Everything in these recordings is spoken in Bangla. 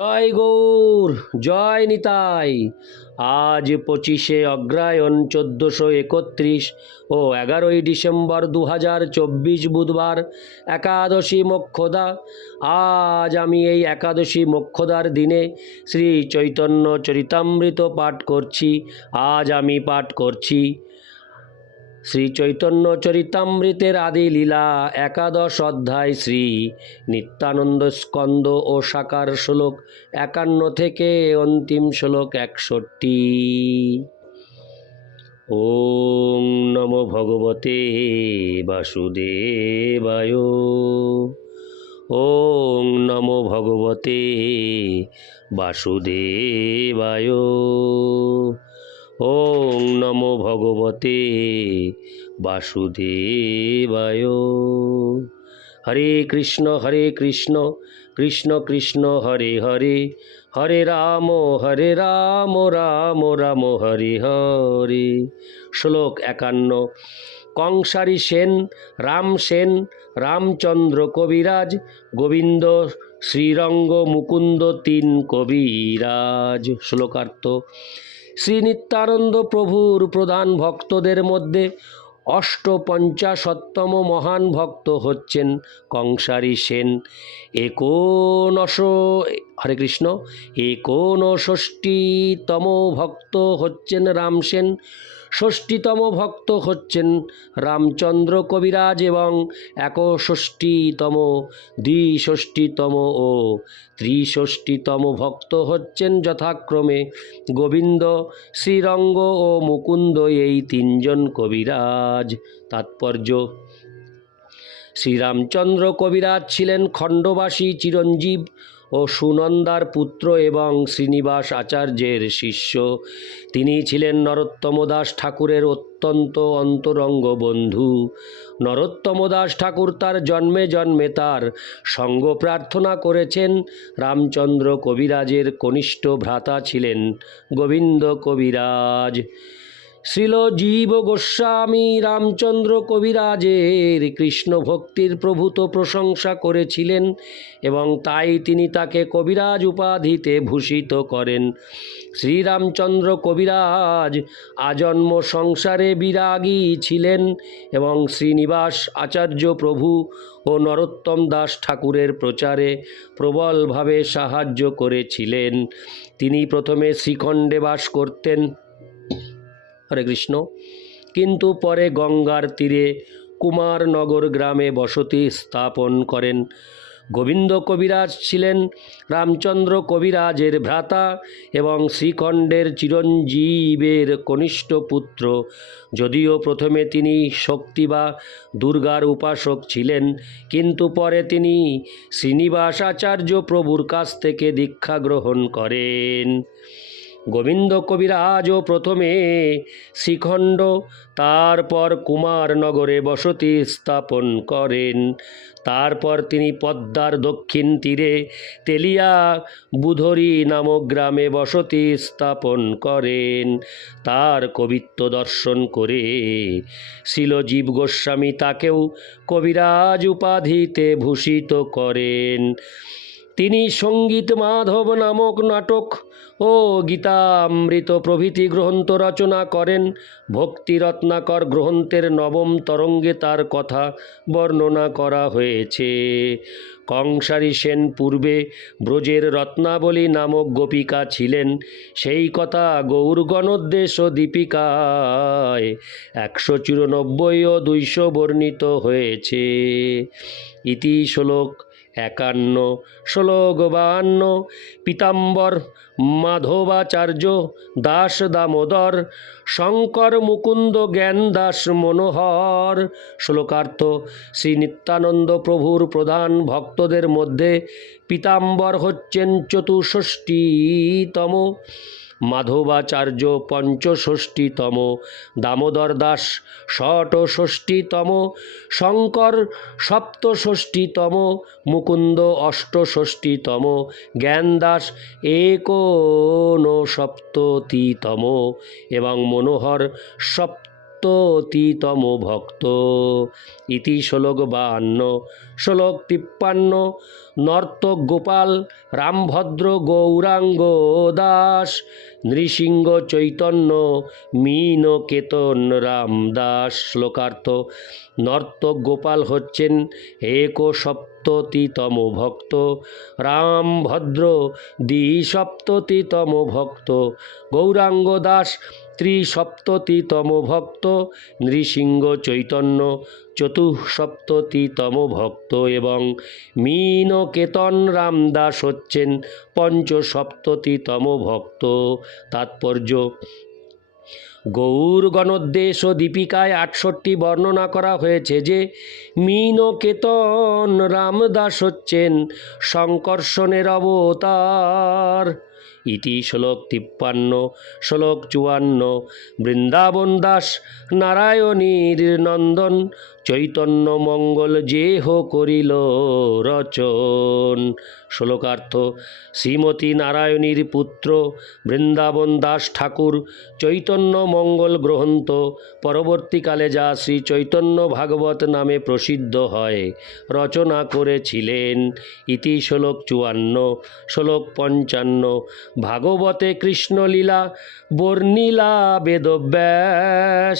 জয় গৌর, জয় নিতাই। আজ পঁচিশে অগ্রায়ণ চোদ্দোশো একত্রিশ ও এগারোই ডিসেম্বর দু হাজার চব্বিশ বুধবার একাদশী মোক্ষদা। আজ আমি এই একাদশী মোক্ষদার দিনে শ্রী চৈতন্য চরিতামৃত পাঠ করছি। আজ আমি পাঠ করছি। শ্রী চৈতন্য চরিতামৃতের আদি লীলা, একাদশ অধ্যায় শ্রী নিত্যানন্দ স্কন্দ ও সাকার শ্লোক একান্ন থেকে অন্তিম শ্লোক একষট্টি। ওম নম ভগবতে বাসুদেবায়। ওম নম ভগবতে বাসুদেবায়। ওং নমো ভগবতে বাসুদেবায়। হরে কৃষ্ণ হরে কৃষ্ণ কৃষ্ণ কৃষ্ণ, হরে হরে হরে রাম হরে রাম রাম রাম, হরে হরে। শ্লোক একান্ন, কংসারী সেন, রাম সেন, রামচন্দ্র কবিরাজ, গোবিন্দ শ্রীরঙ্গ মুকুন্দ তিন কবিরাজ। শ্লোকার্থ শ্রীনিত্যানন্দ প্রভুর প্রধান ভক্তদের মধ্যে অষ্টপঞ্চাশত্তম মহান ভক্ত হচ্ছেন কংসারী সেন। একোনশ, হরে কৃষ্ণ একোনষষ্টিতম ভক্ত হচ্ছেন রামসেন ষষ্ঠীতম ভক্ত হচ্ছেন রামচন্দ্র কবিরাজ এবং একষষ্টিতম দ্বিষষ্টিতম ও ত্রিষষ্টিতম ভক্ত হচ্ছেন যথাক্রমে গোবিন্দ, শ্রীরঙ্গ ও মুকুন্দ এই তিনজন কবিরাজ। তাৎপর্য, শ্রীরামচন্দ্র কবিরাজ ছিলেন খণ্ডবাসী, চিরঞ্জীব ও সুনন্দার পুত্র এবং শ্রীনিবাস আচার্যের শিষ্য। তিনি ছিলেন নরোত্তম দাস ঠাকুরের অত্যন্ত অন্তরঙ্গ বন্ধু। নরোত্তম দাস ঠাকুর তার জন্মে জন্মে তার সঙ্গ প্রার্থনা করেছেন। রামচন্দ্র কবিরাজের কনিষ্ঠ ভ্রাতা ছিলেন গোবিন্দ কবিরাজ। শ্রীল জীব গোস্বামী রামচন্দ্র কবিরাজের কৃষ্ণ ভক্তির প্রভূত প্রশংসা করেছিলেন এবং তাই তিনি তাকে কবিরাজ উপাধিতে ভূষিত করেন। শ্রীরামচন্দ্র কবিরাজ আজন্ম সংসারে বিরাগী ছিলেন এবং শ্রীনিবাস আচার্য প্রভু ও নরোত্তম দাস ঠাকুরের প্রচারে প্রবলভাবে সাহায্য করেছিলেন। তিনি প্রথমে শ্রীখণ্ডে বাস করতেন। হরে কৃষ্ণ। কিন্তু পরে গঙ্গার তীরে কুমারনগর গ্রামে বসতি স্থাপন করেন। গোবিন্দ কবিরাজ ছিলেন রামচন্দ্র কবিরাজের ভ্রাতা এবং শ্রীখণ্ডের চিরঞ্জীবের কনিষ্ঠ পুত্র। যদিও প্রথমে তিনি শক্তি বা দুর্গার উপাসক ছিলেন, কিন্তু পরে তিনি শ্রীনিবাস আচার্য প্রভুর কাছ থেকে দীক্ষা গ্রহণ করেন। গোবিন্দ কবিরাজও প্রথমে শ্রীখণ্ড, তারপর কুমারনগরে বসতি স্থাপন করেন। তারপর তিনি পদ্মার দক্ষিণ তীরে তেলিয়া বুধরি নামক গ্রামে বসতি স্থাপন করেন। তার কবিত্ব দর্শন করে শিলজীব গোস্বামী তাকেও কবিরাজ উপাধিতে ভূষিত করেন। তিনি সংগীত মাধব নামক নাটক ও গীতামৃত প্রভৃতি গ্রন্থ রচনা করেন। ভক্তি রত্নাকর গ্রন্থের নবম তরঙ্গে তার কথা বর্ণনা করা হয়েছে। কংসারী সেন পূর্বে ব্রজের রত্নাবলী নামক গোপিকা ছিলেন। সেই কথা গৌরগণোদ্দেশ দীপিকায় একশো চুরানব্বই ও দুইশো বর্ণিত হয়েছে। ইতি শ্লোক একান্ন শ্লোক বাহান্ন পীতাম্বর, মাধবাচার্য, দাস দামোদর, শঙ্কর মুকুন্দ জ্ঞান দাস মনোহর। শ্লোকার্থ, শ্রী নিত্যানন্দ প্রভুর প্রধান ভক্তদের মধ্যে পীতাম্বর হচ্ছেন চতুষষ্টিতম মাধবাচার্য পঞ্চষষ্ঠীতম দামোদর দাস ষষ্ঠীতম শঙ্কর সপ্তষষ্ঠীতম মুকুন্দ অষ্টষষ্ঠীতম জ্ঞানদাস একোনসপ্ততিতম এবং মনোহর সপ্ত সপ্ততিতম ভক্ত ইতি শ্লোক বাহান্ন। শ্লোক তিপ্পান্ন। নর্তক গোপাল রামভদ্র গৌরাঙ্গ দাস। নৃসিংহ চৈতন্য মীন কেতন রামদাস শ্লোকার্থ নর্তক গোপাল হচ্ছেন এক সপ্ততিতম ভক্ত রাম ভদ্র দ্বিসপ্ততিতম ভক্ত গৌরাঙ্গ দাস ত্রিসপ্ততিতম ভক্ত নৃসিংহ চৈতন্য চতুঃসপ্ততিতম ভক্ত এবং মীন কেতন রামদাস হচ্ছেন পঞ্চসপ্ততিতম ভক্ত তাৎপর্য গৌর গণোদ্দেশ ও দীপিকায় আটষট্টি বর্ণনা করা হয়েছে যে মীন কেতন রামদাস হচ্ছেন শঙ্কর্ষণের অবতার। ইতি শ্লোক তিপ্পান্ন, শ্লোক চুয়ান্ন, বৃন্দাবন দাস, নারায়ণীর নন্দন চৈতন্য মঙ্গল যেহ করিল রচন। শ্লোকার্থ, শ্রীমতী নারায়ণীর পুত্র বৃন্দাবন দাস ঠাকুর চৈতন্য মঙ্গল গ্রহন্ত। পরবর্তীকালে যা শ্রী চৈতন্য ভাগবত নামে প্রসিদ্ধ হয়, রচনা করেছিলেন। ইতি শ্লোক চুয়ান্ন, শ্লোক পঞ্চান্ন, ভাগবতে কৃষ্ণলীলা বর্ণিলা বেদব্যাস।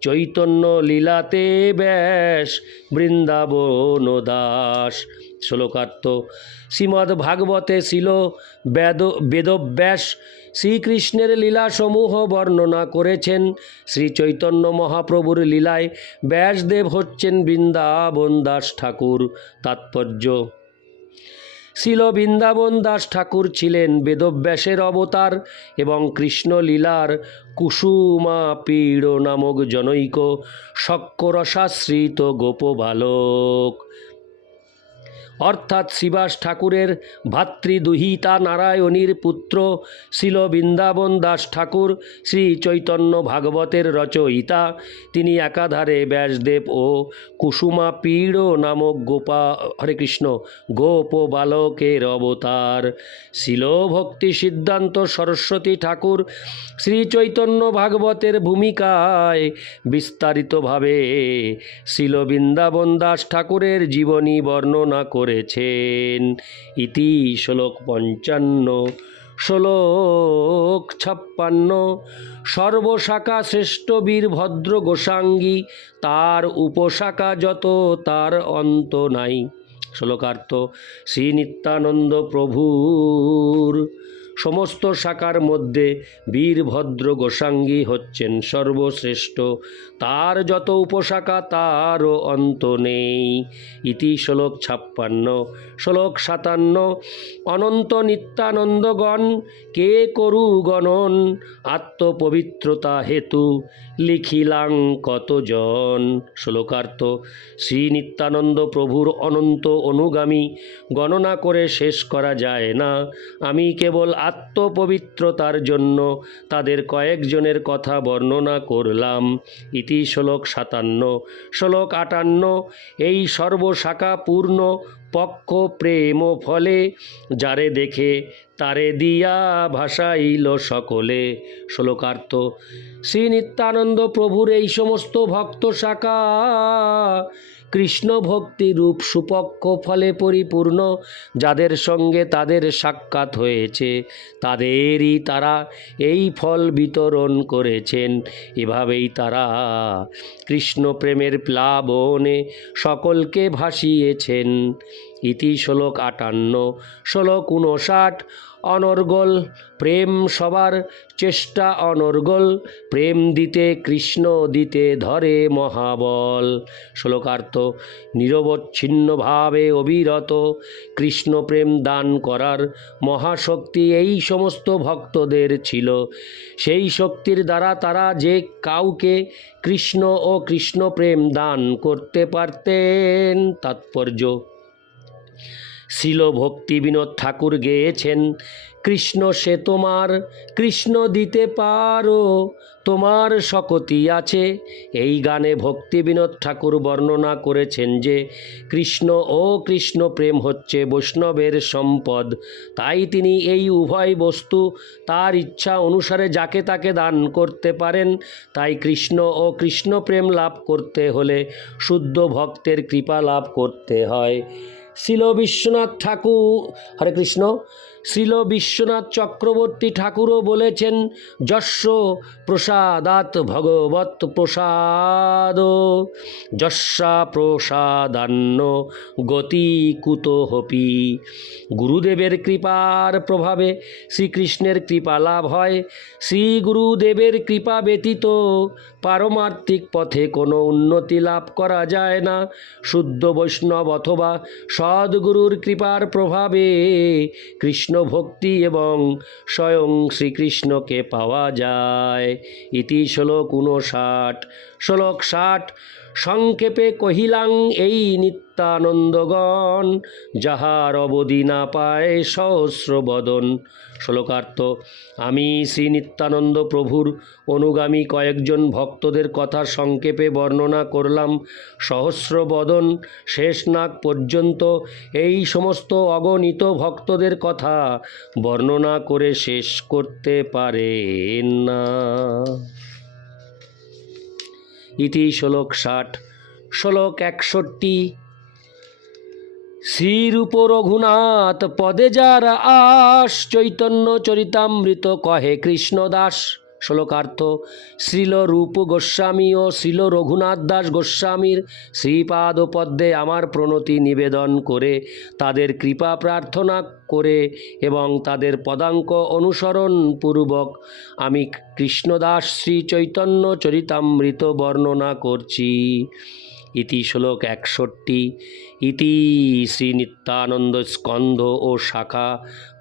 চৈতন্য লীলাতে ব্যাস বৃন্দাবন দাস। শ্লোকার্থ, শ্রীমদ্ ভাগবতে ছিল বেদ, বেদব্যাস শ্রীকৃষ্ণের লীলাসমূহ বর্ণনা করেছেন। শ্রী চৈতন্য মহাপ্রভুর লীলায় ব্যাসদেব হচ্ছেন বৃন্দাবন দাস ঠাকুর। তাৎপর্য শিল বৃন্দাবন দাস ঠাকুর ছিলেন বেদব্যাসের অবতার এবং কৃষ্ণলীলার কুসুমা পীড় নামক জনৈক শক্করসাশ্রিত গোপ বালক অর্থাৎ শিবাস ঠাকুরের ভাতৃদুহিতা নারায়ণীর পুত্র শিল বৃন্দাবন দাস ঠাকুর শ্রী চৈতন্য ভাগবতের রচয়িতা। তিনি একাধারে ব্যাসদেব ও কুসুমা পীড় নামক গোপা, হরে কৃষ্ণ, গোপ বালকের অবতার। শিল ভক্তি সিদ্ধান্ত সরস্বতী ঠাকুর শ্রী চৈতন্য ভাগবতের ভূমিকায় বিস্তারিতভাবে শিল বৃন্দাবন দাস ঠাকুরের জীবনী বর্ণনা করেছেন। ইতি শ্লোক পঞ্চান্ন, শ্লোক ছাপ্পান্ন, সর্বশাখা শ্রেষ্ঠ বীরভদ্র গোসাঙ্গী, তার উপশাখা যত, তার অন্ত নাই। শ্লোকার্থ শ্রী নিত্যানন্দ প্রভুর সমস্ত শাখার মধ্যে বীরভদ্র গোসাঙ্গী হচ্ছেন সর্বশ্রেষ্ঠ তার যত উপশাখা, তারও অন্ত নেই। ইতি শ্লোক ছাপ্পান্ন। শ্লোক সাতান্ন, অনন্ত নিত্যানন্দগণ, কে করু গণন? আত্মপবিত্রতা হেতু লিখিলাং কতজন? শ্লোকার্থ শ্রী নিত্যানন্দ প্রভুর অনন্ত অনুগামী, গণনা করে শেষ করা যায় না। আমি কেবল আত্মপবিত্রতার জন্য তাদের কয়েকজনের কথা বর্ণনা করলাম। ইতি শ্লোক সাতান্ন। শ্লোক আটান্ন, এই সর্বশাখা পূর্ণ পক্ষ প্রেম ফলে, যারে দেখে তারে দিয়া ভাসাইল সকলে। শ্লোকার্থ শ্রী নিত্যানন্দ প্রভুর এই সমস্ত ভক্ত শাখা কৃষ্ণ ভক্তি রূপ সুপক্ষ ফলে পরিপূর্ণ, যাদের সঙ্গে তাদের সাক্ষাৎ হয়েছে, তাদেরই তারা এই ফল বিতরণ করেছেন। এভাবেই তারা কৃষ্ণ প্রেমের প্লাবনে সকলকে ভাসিয়েছেন। ইতি শ্লোক আটান্ন। শ্লোক উনষাট অনর্গল, প্রেম সবার চেষ্টা অনর্গল, প্রেম দিতে কৃষ্ণ দিতে ধরে মহাবল। শ্লোকার্থ, নিরবচ্ছিন্নভাবে অবিরত কৃষ্ণ প্রেম দান করার মহাশক্তি এই সমস্ত ভক্তদের ছিল। সেই শক্তির দ্বারা তারা যে কাউকে কৃষ্ণ ও কৃষ্ণ প্রেম দান করতে পারতেন, তাৎপর্য শিল ভক্তি বিনোদ ঠাকুর গেয়েছেন, কৃষ্ণ সে তোমার, কৃষ্ণ দিতে পারো, তোমার শকতি আছে। এই গানে ভক্তি বিনোদ ঠাকুর বর্ণনা করেছেন যে, কৃষ্ণ ও কৃষ্ণ প্রেম হচ্ছে বৈষ্ণবের সম্পদ। তাই তিনি এই উভয় বস্তু তার ইচ্ছা অনুসারে যাকে তাকে দান করতে পারেন, তাই কৃষ্ণ ও কৃষ্ণ প্রেম লাভ করতে হলে শুদ্ধ ভক্তের কৃপা লাভ করতে হয়। শিল বিশ্বনাথ ঠাকুর। হরে কৃষ্ণ। শিল বিশ্বনাথ চক্রবর্তী ঠাকুরও বলেছেন যস্য প্রসাদাত ভগবত প্রসাদ। যস্যা প্রসাদান্ন গতি কুতহপি গুরুদেবের কৃপার প্রভাবে শ্রীকৃষ্ণের কৃপা লাভ হয়। শ্রী গুরুদেবের কৃপা ব্যতীত পারমার্থিক পথে কোনো উন্নতি লাভ করা যায় না। শুদ্ধ বৈষ্ণব অথবা সদ্গুরুর কৃপার প্রভাবে কৃষ্ণ ভক্তি এবং স্বয়ং শ্রীকৃষ্ণকে পাওয়া যায়। ইতি শ্লোক উনষাট শ্লোক ষাট সংক্ষেপে কহিলাং এই নিত্যানন্দগণ যাহার অবধি না পায় সহস্র বদন। শ্লোকার্থ, আমি শ্রী নিত্যানন্দ প্রভুর অনুগামী কয়েকজন ভক্তদের কথা সংক্ষেপে বর্ণনা করলাম। সহস্র বদন শেষ নাগ পর্যন্ত এই সমস্ত অগণিত ভক্তদের কথা বর্ণনা করে শেষ করতে পারেন না। ইতি শ্লোক ষাট। শ্লোক একষট্টি। শ্রীরূপ রঘুনাথ, পদে যার আস চৈতন্য চরিতামৃত কহে কৃষ্ণদাস। শ্লোকার্থ, শ্রীল রূপ গোস্বামী ও শ্রীল রঘুনাথ দাস গোস্বামীর শ্রীপাদ পদ্মে আমার প্রণতি নিবেদন করে তাদের কৃপা প্রার্থনা করে এবং তাদের পদাঙ্ক অনুসরণ পূর্বক আমি কৃষ্ণদাস শ্রী চৈতন্য চরিতামৃত বর্ণনা করছি। ইতি শ্লোক একষট্টি। ইতি শ্রী নিত্যানন্দ স্কন্ধ ও শাখা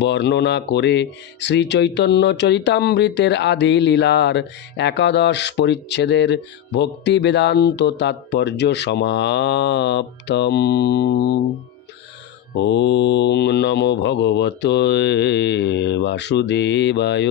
বর্ণনা করে শ্রী চৈতন্য চরিতামৃতের আদি লীলার একাদশ পরিচ্ছেদের ভক্তি বেদান্ত তাৎপর্য সমাপ্তম। ওং নমো ভগবত বাসুদেবায়।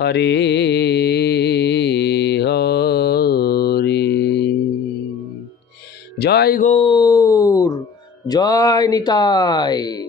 হরে হরে। জয় গৌর জয় নিতাই।